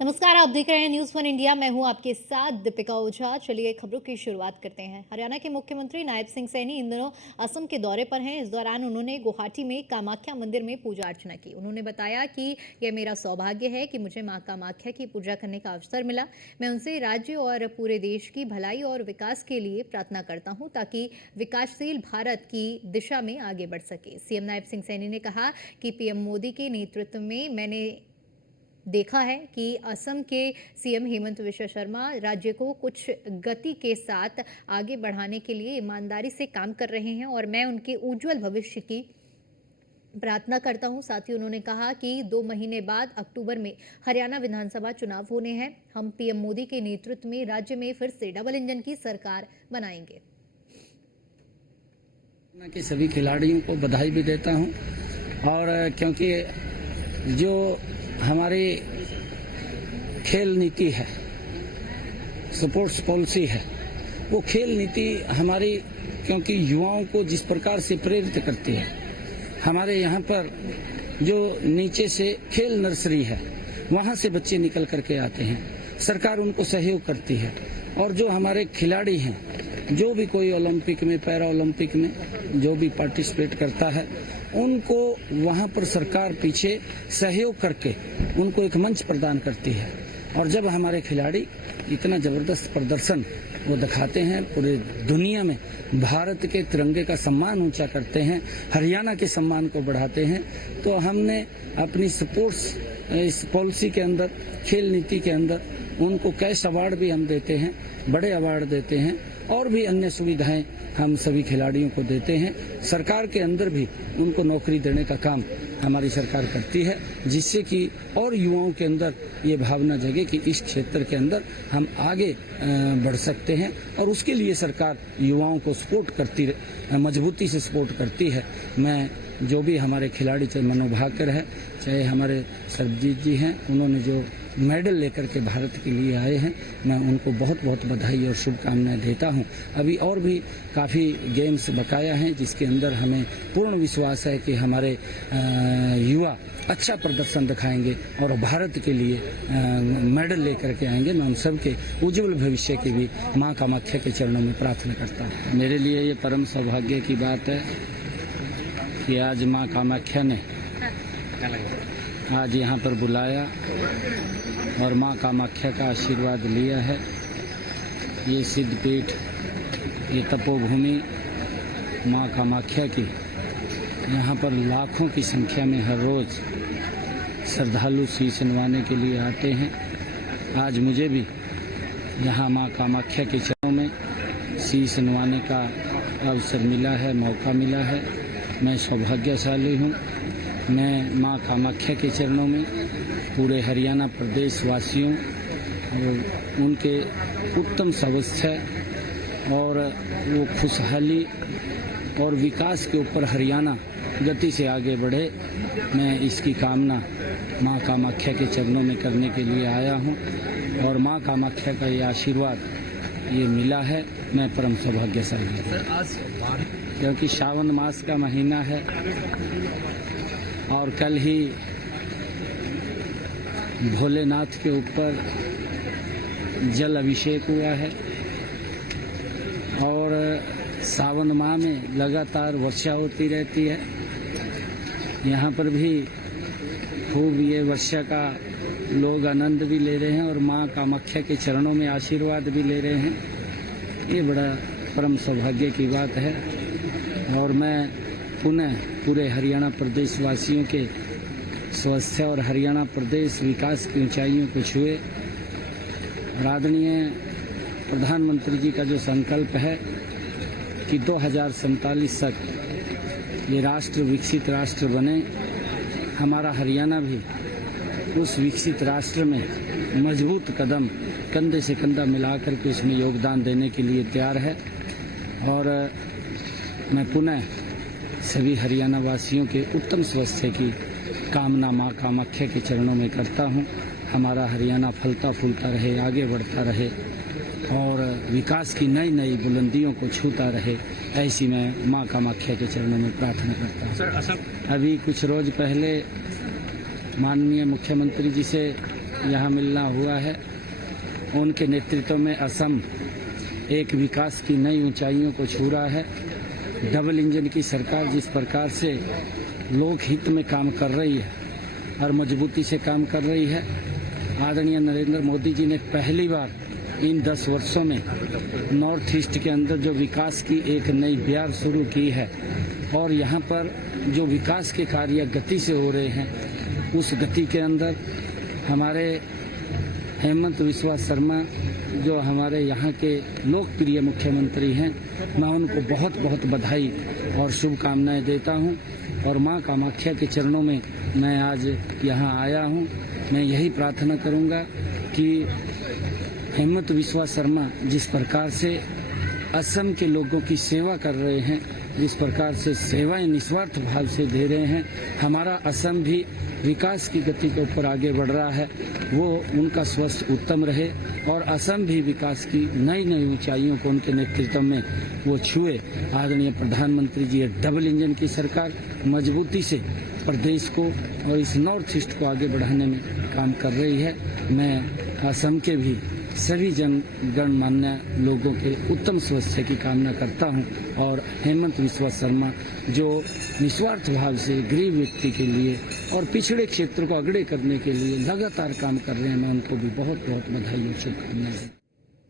नमस्कार, आप देख रहे हैं न्यूज़ वन इंडिया। मैं हूं आपके साथ दीपिका ओझा। चलिए खबरों की शुरुआत करते हैं। हरियाणा के मुख्यमंत्री नायब सिंह सैनी इन दिनों असम के दौरे पर हैं। इस दौरान उन्होंने गुवाहाटी में कामाख्या मंदिर में पूजा अर्चना की। उन्होंने बताया कि यह मेरा सौभाग्य है कि मुझे मां कामाख्या की पूजा करने का अवसर मिला। मैं उनसे राज्य और पूरे देश की भलाई और विकास के लिए प्रार्थना करता हूँ ताकि विकासशील भारत की दिशा में आगे बढ़ सके। सीएम नायब सिंह सैनी ने कहा कि पीएम मोदी के नेतृत्व में मैंने देखा है कि असम के सीएम हेमंत विश्व शर्मा राज्य को कुछ गति के साथ आगे बढ़ाने के लिए ईमानदारी से काम कर रहे हैं और मैं उनके उज्जवल भविष्य की प्रार्थना करता हूं। साथ ही उन्होंने कहा कि 2 महीने बाद अक्टूबर में हरियाणा विधानसभा चुनाव होने हैं। हम पीएम मोदी के नेतृत्व में राज्य में फिर से डबल इंजन की सरकार बनाएंगे। के सभी खिलाड़ियों को बधाई भी देता हूं और क्योंकि जो हमारी खेल नीति है, स्पोर्ट्स पॉलिसी है, वो खेल नीति हमारी क्योंकि युवाओं को जिस प्रकार से प्रेरित करती है। हमारे यहाँ पर जो नीचे से खेल नर्सरी है, वहाँ से बच्चे निकल करके आते हैं, सरकार उनको सहयोग करती है और जो हमारे खिलाड़ी हैं, जो भी कोई ओलंपिक में, पैरा ओलंपिक में जो भी पार्टिसिपेट करता है, उनको वहाँ पर सरकार पीछे सहयोग करके उनको एक मंच प्रदान करती है। और जब हमारे खिलाड़ी इतना ज़बरदस्त प्रदर्शन वो दिखाते हैं, पूरे दुनिया में भारत के तिरंगे का सम्मान ऊंचा करते हैं, हरियाणा के सम्मान को बढ़ाते हैं, तो हमने अपनी स्पोर्ट्स इस पॉलिसी के अंदर, खेल नीति के अंदर उनको कैश अवार्ड भी हम देते हैं, बड़े अवार्ड देते हैं और भी अन्य सुविधाएं हम सभी खिलाड़ियों को देते हैं। सरकार के अंदर भी उनको नौकरी देने का काम हमारी सरकार करती है, जिससे कि और युवाओं के अंदर ये भावना जगे कि इस क्षेत्र के अंदर हम आगे बढ़ सकते हैं और उसके लिए सरकार युवाओं को सपोर्ट करती, मजबूती से सपोर्ट करती है। मैं जो भी हमारे खिलाड़ी, चाहे मनु भाकर है, चाहे हमारे सरबजीत जी हैं, उन्होंने जो मेडल लेकर के भारत के लिए आए हैं, मैं उनको बहुत बहुत बधाई और शुभकामनाएं देता हूं। अभी और भी काफ़ी गेम्स बकाया हैं, जिसके अंदर हमें पूर्ण विश्वास है कि हमारे युवा अच्छा प्रदर्शन दिखाएंगे और भारत के लिए मेडल लेकर के आएंगे। मैं उन सब के उज्जवल भविष्य की भी मां कामाख्या के चरणों में प्रार्थना करता हूँ। मेरे लिए ये परम सौभाग्य की बात है कि आज मां कामाख्या ने आज यहाँ पर बुलाया और मां कामाख्या का आशीर्वाद लिया है। ये सिद्धपीठ, ये तपोभूमि मां कामाख्या की, यहाँ पर लाखों की संख्या में हर रोज़ श्रद्धालु शीश नवाने के लिए आते हैं। आज मुझे भी यहाँ मां कामाख्या के चरणों में शीश नवाने का अवसर मिला है, मौका मिला है। मैं सौभाग्यशाली हूँ। मैं मां कामाख्या के चरणों में पूरे हरियाणा प्रदेश वासियों और उनके उत्तम स्वास्थ्य और वो खुशहाली और विकास के ऊपर हरियाणा गति से आगे बढ़े, मैं इसकी कामना मां कामाख्या के चरणों में करने के लिए आया हूँ और मां कामाख्या का ये आशीर्वाद ये मिला है। मैं परम सौभाग्यशाली हूँ क्योंकि श्रावण मास का महीना है और कल ही भोलेनाथ के ऊपर जल अभिषेक हुआ है और सावन माह में लगातार वर्षा होती रहती है। यहाँ पर भी खूब ये वर्षा का लोग आनंद भी ले रहे हैं और माँ कामाख्या के चरणों में आशीर्वाद भी ले रहे हैं। ये बड़ा परम सौभाग्य की बात है और मैं पुनः पूरे हरियाणा प्रदेश वासियों के स्वास्थ्य और हरियाणा प्रदेश विकास की ऊंचाइयों को छुए। आदरणीय प्रधानमंत्री जी का जो संकल्प है कि 2047 तक ये राष्ट्र विकसित राष्ट्र बने, हमारा हरियाणा भी उस विकसित राष्ट्र में मजबूत कदम कंधे से कंधा मिलाकर के उसमें योगदान देने के लिए तैयार है। और मैं पुनः सभी हरियाणा वासियों के उत्तम स्वास्थ्य की कामना मां कामाख्या के चरणों में करता हूं। हमारा हरियाणा फलता फूलता रहे, आगे बढ़ता रहे और विकास की नई नई बुलंदियों को छूता रहे, ऐसी मैं मां कामाख्या के चरणों में प्रार्थना करता हूं। अभी कुछ रोज पहले माननीय मुख्यमंत्री जी से यहाँ मिलना हुआ है। उनके नेतृत्व में असम एक विकास की नई ऊंचाइयों को छू रहा है। डबल इंजन की सरकार जिस प्रकार से लोकहित में काम कर रही है और मजबूती से काम कर रही है, आदरणीय नरेंद्र मोदी जी ने पहली बार इन 10 वर्षों में नॉर्थ ईस्ट के अंदर जो विकास की एक नई ब्यार शुरू की है और यहाँ पर जो विकास के कार्य गति से हो रहे हैं, उस गति के अंदर हमारे हेमंत बिस्वा शर्मा जो हमारे यहाँ के लोकप्रिय मुख्यमंत्री हैं, मैं उनको बहुत बहुत बधाई और शुभकामनाएं देता हूं और मां कामाख्या के चरणों में मैं आज यहाँ आया हूं। मैं यही प्रार्थना करूंगा कि हेमंत बिस्वा शर्मा जिस प्रकार से असम के लोगों की सेवा कर रहे हैं, जिस प्रकार से सेवाएं निस्वार्थ भाव से दे रहे हैं, हमारा असम भी विकास की गति के ऊपर आगे बढ़ रहा है, वो उनका स्वास्थ्य उत्तम रहे और असम भी विकास की नई नई ऊंचाइयों को उनके नेतृत्व में वो छुए। आदरणीय प्रधानमंत्री जी डबल इंजन की सरकार मजबूती से प्रदेश को और इस नॉर्थ ईस्ट को आगे बढ़ाने में काम कर रही है। मैं असम के भी सभी गणमान्य लोगों के उत्तम स्वास्थ्य की कामना करता हूं और हेमंत बिस्वा शर्मा जो निस्वार्थ भाव से गरीब व्यक्ति के लिए और पिछड़े क्षेत्र को अगड़े करने के लिए लगातार काम कर रहे हैं, मैं उनको भी बहुत बहुत बधाई और शुभकामनाएं।